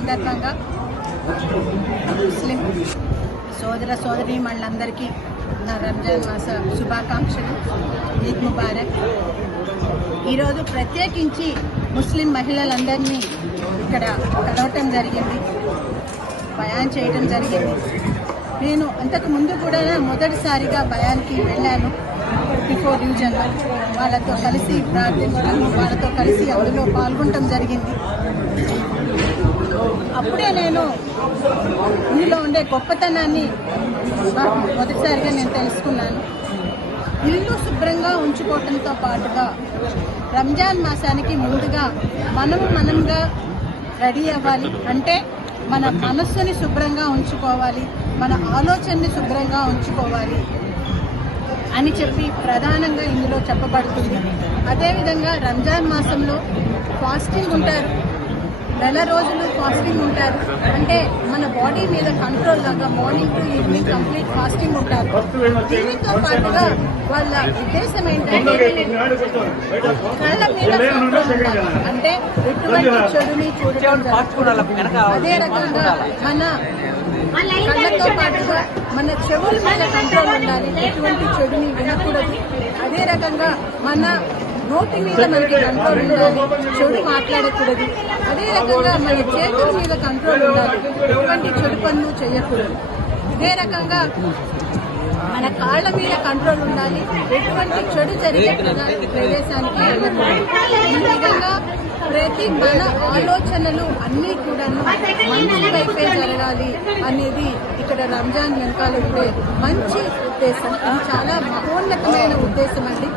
సందర్భంగా ముస్లిం సోదర సోదరీమణులందరికీ నా రంజాన్ మాస శుభాకాంక్షలు. ఈద్ ముబారక్. ఈరోజు ప్రత్యేకించి ముస్లిం మహిళలందరినీ ఇక్కడ కలవటం జరిగింది, బయాన్ చేయడం జరిగింది. నేను అంతకు ముందు కూడా మొదటిసారిగా బయాన్కి వెళ్ళాను. బిఫోర్ డివిజన్లో వాళ్ళతో కలిసి ప్రార్థించడం, వాళ్ళతో కలిసి అందులో పాల్గొనడం జరిగింది. అప్పుడే నేను ఇందులో ఉండే గొప్పతనాన్ని మొదటిసారిగా నేను తెలుసుకున్నాను. ఇల్లు శుభ్రంగా ఉంచుకోవడంతో పాటుగా రంజాన్ మాసానికి ముందుగా మనంగా రెడీ అవ్వాలి. అంటే మన మనస్సుని శుభ్రంగా ఉంచుకోవాలి, మన ఆలోచనని శుభ్రంగా ఉంచుకోవాలి అని చెప్పి ప్రధానంగా ఇందులో చెప్పబడుతుంది. అదేవిధంగా రంజాన్ మాసంలో ఫాస్టింగ్ ఉంటారు, నెల రోజులు ఫాస్టింగ్ ఉంటారు. అంటే మన బాడీ మీద కంట్రోల్ లాగా morning to evening complete fasting ఉంటారు. దీనితో పాటుగా వాళ్ళ ఉద్దేశం ఏంటంటే కళ్ళ మీద కంట్రోల్ ఉండాలి. అంటే ఎటువంటి చెడుని చూడటం. అదే రకంగా మన కళ్ళతో పాటుగా మన చెవుల మీద కంట్రోల్ ఉండాలి, ఎటువంటి చెడుని వినకూడదు. అదే రకంగా మన నోటి మీద మనకి కంట్రోల్ ఉండాలి, చెడు మాట్లాడకూడదు. అదే రకంగా మన చేతుల మీద కంట్రోల్ ఉండాలి, ఎటువంటి చెడు పనులు చేయకూడదు. ఇదే రకంగా మన కాళ్ళ మీద కంట్రోల్ ఉండాలి, ఎటువంటి చెడు జరిగే ప్రదేశానికి వెళ్ళకూడదు. ఈ విధంగా ప్రతి మన ఆలోచనలు అన్నీ కూడా మంచి వైపే జరగాలి అనేది ఇక్కడ రంజాన్ వెనకాల ఉండే మంచి ఉద్దేశం. ఇది చాలా మహోన్నతమైన ఉద్దేశం అండి.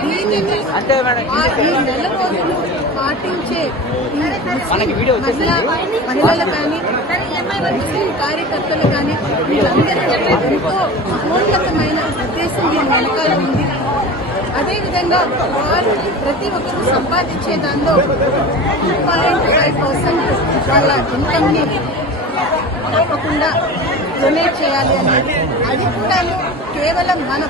దీనిని ఈ నెల రోజులు పాటించే మహిళలు కానీ ముస్లిం కార్యకర్తలు కానీ వీళ్ళందరూ ఎంతో మహోన్నతమైన ఉద్దేశం దీని వెనకాల ఉంది. అదేవిధంగా వారు ప్రతి ఒక్కరూ సంపాదించే దానిలో 2.5% వాళ్ళ ఇన్కమ్ని తప్పకుండా డొనేట్ చేయాలి అనేది. అది కూడా కేవలం వాళ్ళ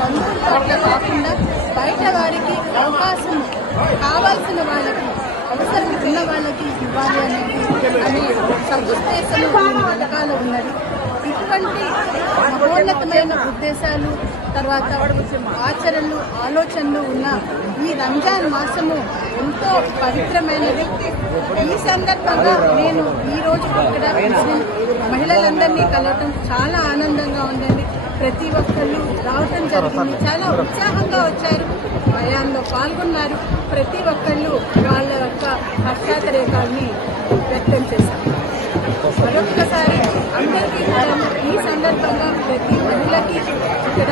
బంధువులు అట్లా కాకుండా బయట వారికి అవకాశం కావాల్సిన వాళ్ళకి, అవసరం ఉన్న వాళ్ళకి ఇవ్వాలి అనేది అనే సదుద్దేశం దీని వెనకాల ఉన్నది. ఇటువంటి మహోన్నతమైన ఉద్దేశాలు, తర్వాత ఆచరణలు, ఆలోచనలు ఉన్న ఈ రంజాన్ మాసము ఎంతో పవిత్రమైనది. ఈ సందర్భంగా నేను ఈరోజు ఇక్కడ ముస్లిం మహిళలందరినీ కలవటం చాలా ఆనందంగా ఉందండి. ప్రతి ఒక్కళ్ళు రావటం జరిగింది, చాలా ఉత్సాహంగా వచ్చారు, భయాల్లో పాల్గొన్నారు. ప్రతి ఒక్కళ్ళు వాళ్ళ యొక్క హర్షాతిరేకాన్ని వ్యక్తం చేశారు. మరొక్కసారి అందరికీ ఈ సందర్భంగా ప్రతి మహిళకి ఇక్కడ